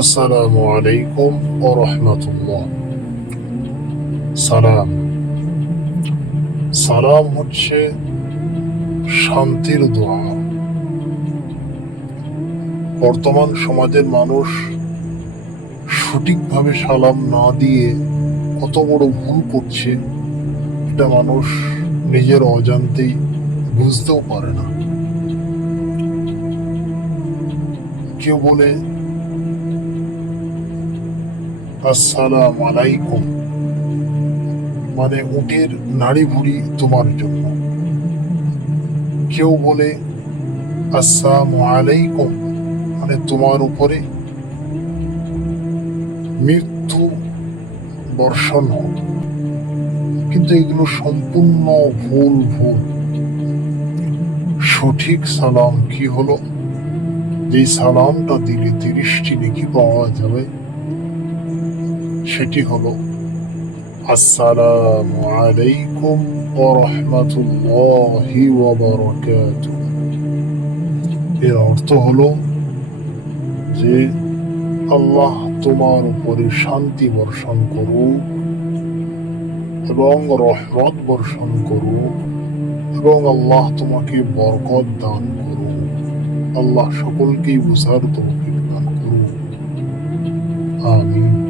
আসসালামু আলাইকুম ওয়া রাহমাতুল্লাহ। সালাম। সালাম হচ্ছে শান্তির দোয়া। বর্তমান সমাজের মানুষ সঠিকভাবে সালাম না দিয়ে কত বড় ভুল করছে এটা মানুষ নিজের অজান্তেই বুঝতেও পারে না। কেউ বলে আসসালাম আলাইকুম, মানে উটের নাড়ি ভুড়ি তোমার জন্য। কেউ বলে আসসালামু আলাইকুম, মানে তোমার উপরে মৃত্যু বর্ষণ হোক। কিন্তু এগুলো সম্পূর্ণ ভুল। সঠিক সালাম কি হলো? যে সালামটা দিলে 30টি নেকি পাওয়া যাবে, সেটি হলো আসসালামু আলাইকুম ওয়া রাহমাতুল্লাহি ওয়া বারাকাতুহু। এর অর্থ হলো যে আল্লাহ তোমার উপরে শান্তি বর্ষণ করুক এবং রহমত বর্ষণ করুক এবং আল্লাহ তোমাকে বরকত দান করুক। আল্লাহ সকলকেই বুঝার তৌফিক দান করুন। আমিন।